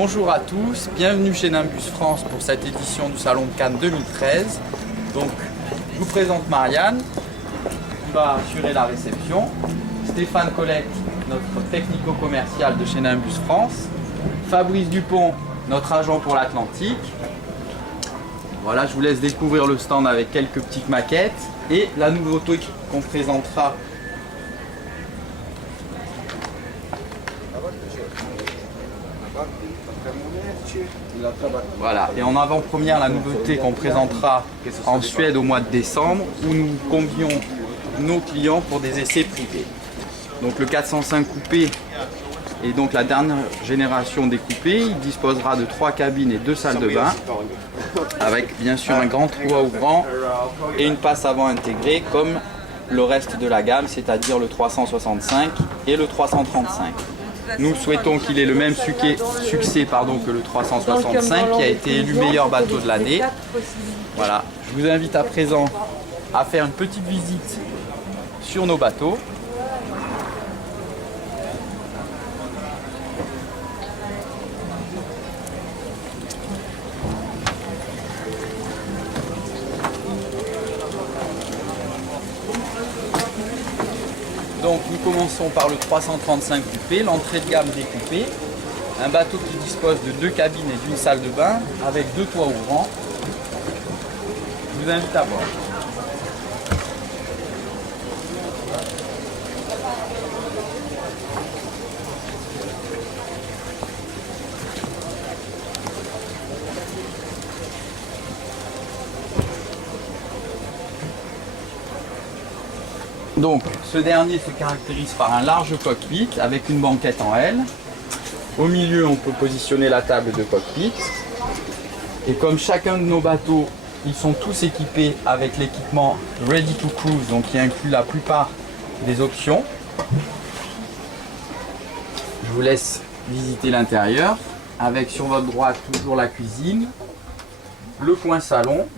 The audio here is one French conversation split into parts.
Bonjour à tous, bienvenue chez Nimbus France pour cette édition du Salon de Cannes 2013. Donc, je vous présente Marianne, qui va assurer la réception. Stéphane Colette, notre technico-commercial de chez Nimbus France. Fabrice Dupont, notre agent pour l'Atlantique. Voilà, je vous laisse découvrir le stand avec quelques petites maquettes. Et la nouveauté qu'on présentera. Voilà, et en avant-première, la nouveauté qu'on présentera en Suède au mois de décembre, où nous convions nos clients pour des essais privés. Donc le 405 coupé est donc la dernière génération des coupés. Il disposera de 3 cabines et 2 salles de bain, avec bien sûr un grand trou à ouvrant et une passe avant intégrée comme le reste de la gamme, c'est-à-dire le 365 et le 335. Nous souhaitons qu'il ait le même succès que le 365 qui a été élu meilleur bateau de l'année. Voilà, je vous invite à présent à faire une petite visite sur nos bateaux. Donc nous commençons par le 335 coupé, l'entrée de gamme découpée. Un bateau qui dispose de 2 cabines et d'une salle de bain avec 2 toits ouvrants. Je vous invite à voir. Donc, ce dernier se caractérise par un large cockpit avec une banquette en L. Au milieu, on peut positionner la table de cockpit. Et comme chacun de nos bateaux, ils sont tous équipés avec l'équipement Ready to Cruise, donc qui inclut la plupart des options. Je vous laisse visiter l'intérieur, avec sur votre droite toujours la cuisine, le coin salon.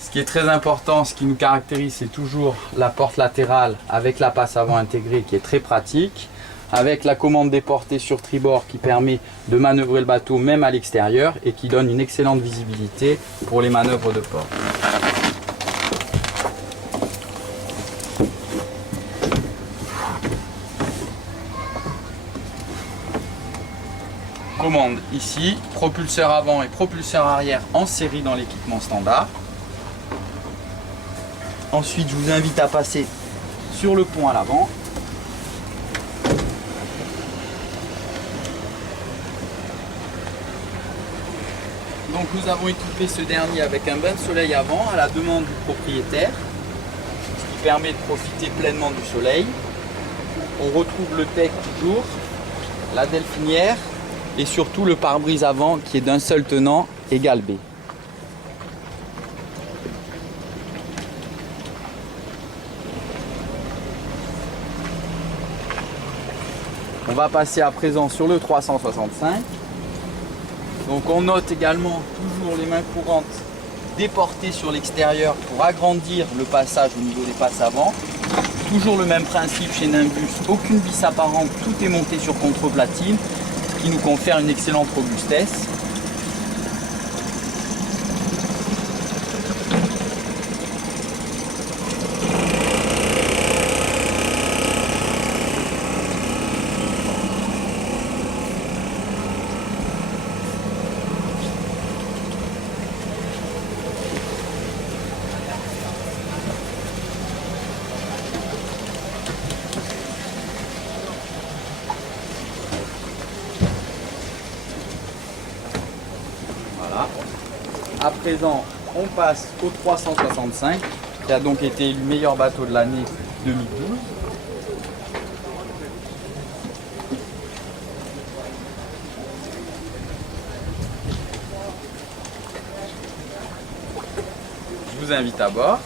Ce qui est très important, ce qui nous caractérise, c'est toujours la porte latérale avec la passe avant intégrée qui est très pratique, avec la commande des portées sur tribord qui permet de manœuvrer le bateau même à l'extérieur et qui donne une excellente visibilité pour les manœuvres de port. Commande ici, propulseur avant et propulseur arrière en série dans l'équipement standard. Ensuite, je vous invite à passer sur le pont à l'avant. Donc nous avons équipé ce dernier avec un bain de soleil avant à la demande du propriétaire, ce qui permet de profiter pleinement du soleil. On retrouve le deck toujours, la delphinière et surtout le pare-brise avant qui est d'un seul tenant égal B. On va passer à présent sur le 365. Donc on note également toujours les mains courantes déportées sur l'extérieur pour agrandir le passage au niveau des passes avant. Toujours le même principe chez Nimbus, aucune vis apparente, tout est monté sur contreplatine, ce qui nous confère une excellente robustesse. À présent, on passe au 365, qui a donc été élu meilleur bateau de l'année 2012. Je vous invite à bord.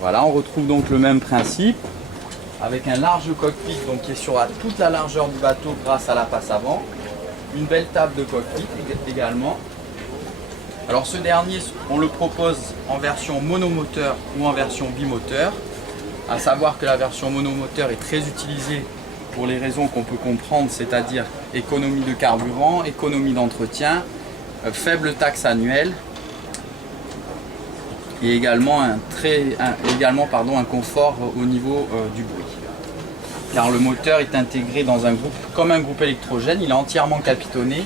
Voilà, on retrouve donc le même principe, avec un large cockpit donc, qui est sur toute la largeur du bateau grâce à la passe avant. Une belle table de cockpit également. Alors ce dernier, on le propose en version monomoteur ou en version bimoteur. À savoir que la version monomoteur est très utilisée pour les raisons qu'on peut comprendre, c'est-à-dire économie de carburant, économie d'entretien, faible taxe annuelle et également un confort au niveau du bruit. Car le moteur est intégré dans un groupe, comme un groupe électrogène, il est entièrement capitonné,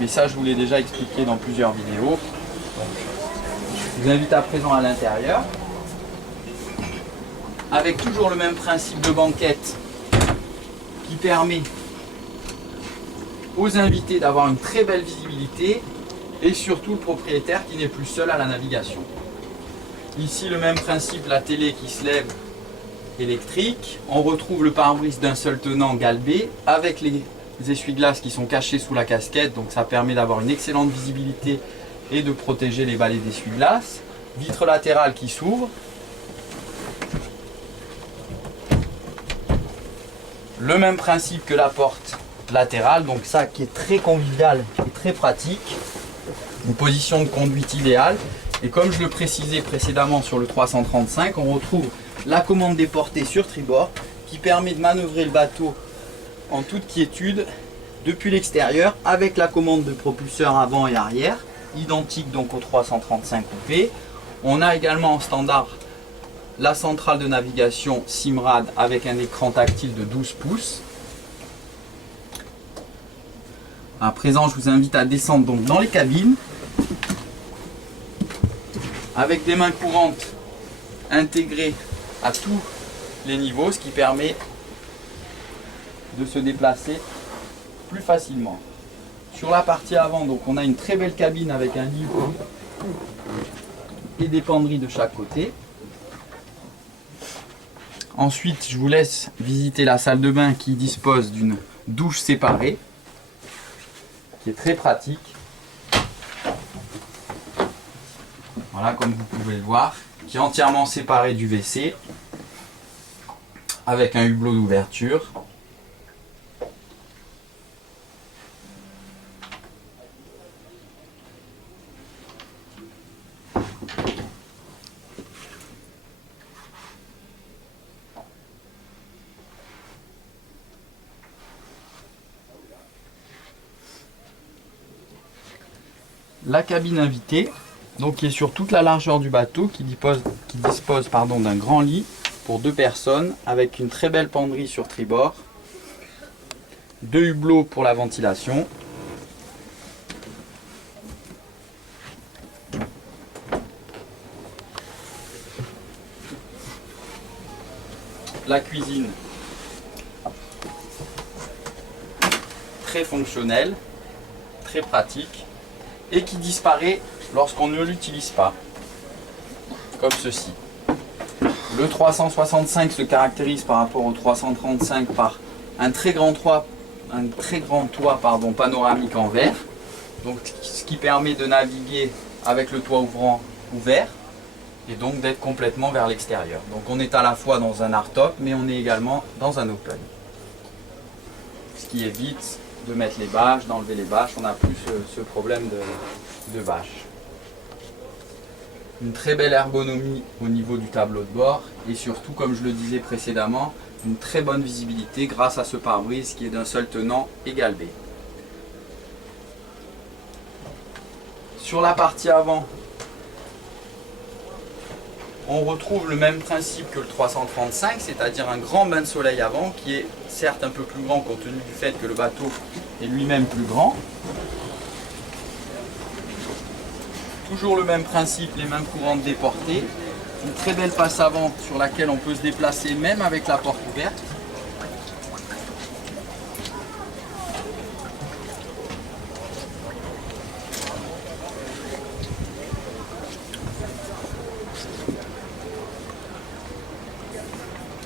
mais ça je vous l'ai déjà expliqué dans plusieurs vidéos. Je vous invite à présent à l'intérieur, avec toujours le même principe de banquette qui permet aux invités d'avoir une très belle visibilité et surtout le propriétaire qui n'est plus seul à la navigation. Ici le même principe, la télé qui se lève électrique. On retrouve le pare-brise d'un seul tenant galbé avec les essuie-glaces qui sont cachés sous la casquette, donc ça permet d'avoir une excellente visibilité et de protéger les balais d'essuie-glace. Vitre latérale qui s'ouvre. Le même principe que la porte latérale, donc ça qui est très convivial et très pratique. Une position de conduite idéale. Et comme je le précisais précédemment sur le 335, on retrouve la commande des portées sur tribord qui permet de manœuvrer le bateau en toute quiétude depuis l'extérieur avec la commande de propulseur avant et arrière, identique donc au 335 coupé. On a également en standard la centrale de navigation Simrad avec un écran tactile de 12 pouces. À présent, je vous invite à descendre donc dans les cabines avec des mains courantes intégrées à tous les niveaux, ce qui permet de se déplacer plus facilement. Sur la partie avant, donc, on a une très belle cabine avec un lit et des penderies de chaque côté. Ensuite, je vous laisse visiter la salle de bain qui dispose d'une douche séparée, qui est très pratique. Voilà, comme vous pouvez le voir, qui est entièrement séparée du WC, avec un hublot d'ouverture. La cabine invitée, donc qui est sur toute la largeur du bateau, qui dispose d'un grand lit pour 2 personnes, avec une très belle penderie sur tribord, 2 hublots pour la ventilation, la cuisine très fonctionnelle, très pratique, et qui disparaît lorsqu'on ne l'utilise pas, comme ceci. Le 365 se caractérise par rapport au 335 par un très grand toit panoramique en verre, donc ce qui permet de naviguer avec le toit ouvrant ouvert et donc d'être complètement vers l'extérieur. Donc on est à la fois dans un hardtop mais on est également dans un open, ce qui évite de mettre les bâches, d'enlever les bâches, on n'a plus ce problème de bâches. Une très belle ergonomie au niveau du tableau de bord et surtout, comme je le disais précédemment, une très bonne visibilité grâce à ce pare-brise qui est d'un seul tenant et galbé. Sur la partie avant, on retrouve le même principe que le 335, c'est-à-dire un grand bain de soleil avant qui est certes un peu plus grand compte tenu du fait que le bateau est lui-même plus grand. Toujours le même principe, les mains courantes déportées. Une très belle passe avant sur laquelle on peut se déplacer même avec la porte ouverte.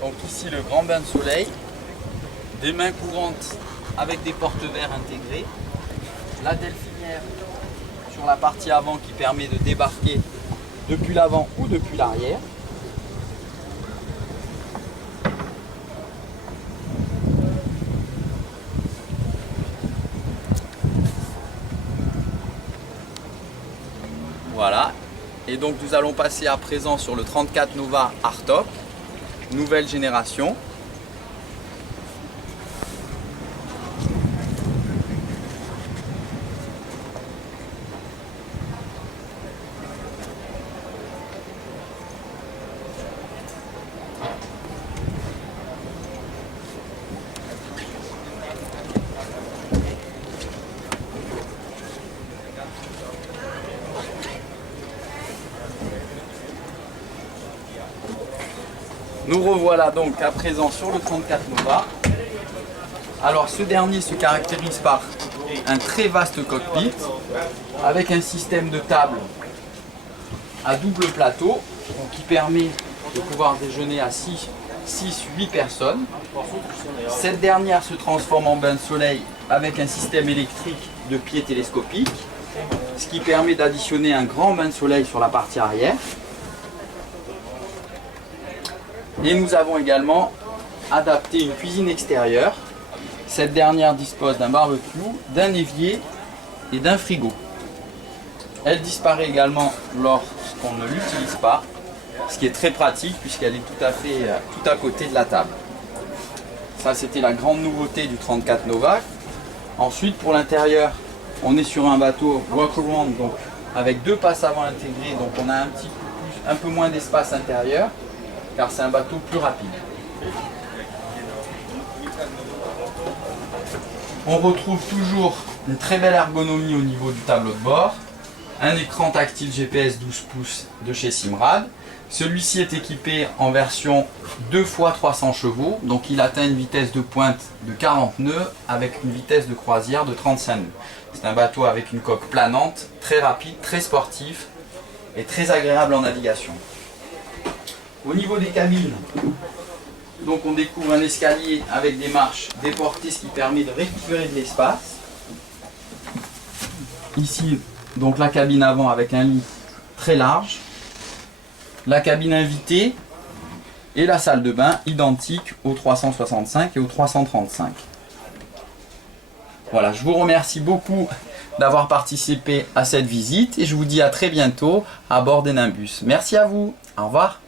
Donc ici le grand bain de soleil, des mains courantes avec des porte-verres intégrés, la delphinière sur la partie avant qui permet de débarquer depuis l'avant ou depuis l'arrière. Voilà. Et donc nous allons passer à présent sur le 34 Nova Hardtop, nouvelle génération. Nous revoilà donc à présent sur le 34 Nova. Alors ce dernier se caractérise par un très vaste cockpit avec un système de table à double plateau qui permet de pouvoir déjeuner à 6-8 personnes. Cette dernière se transforme en bain de soleil avec un système électrique de pied télescopique, ce qui permet d'additionner un grand bain de soleil sur la partie arrière. Et nous avons également adapté une cuisine extérieure. Cette dernière dispose d'un barbecue, d'un évier et d'un frigo. Elle disparaît également lorsqu'on ne l'utilise pas, ce qui est très pratique puisqu'elle est tout à côté de la table. Ça, c'était la grande nouveauté du 34 Nova. Ensuite, pour l'intérieur, on est sur un bateau walk-around, donc avec 2 passes avant intégrées, donc on a un peu moins d'espace intérieur, car c'est un bateau plus rapide. On retrouve toujours une très belle ergonomie au niveau du tableau de bord, un écran tactile GPS 12 pouces de chez Simrad. Celui-ci est équipé en version 2x300 chevaux, donc il atteint une vitesse de pointe de 40 nœuds avec une vitesse de croisière de 35 nœuds. C'est un bateau avec une coque planante, très rapide, très sportif et très agréable en navigation. Au niveau des cabines, donc on découvre un escalier avec des marches déportées, ce qui permet de récupérer de l'espace. Ici, donc la cabine avant avec un lit très large. La cabine invitée et la salle de bain identique au 365 et au 335. Voilà, je vous remercie beaucoup d'avoir participé à cette visite et je vous dis à très bientôt à bord des Nimbus. Merci à vous, au revoir.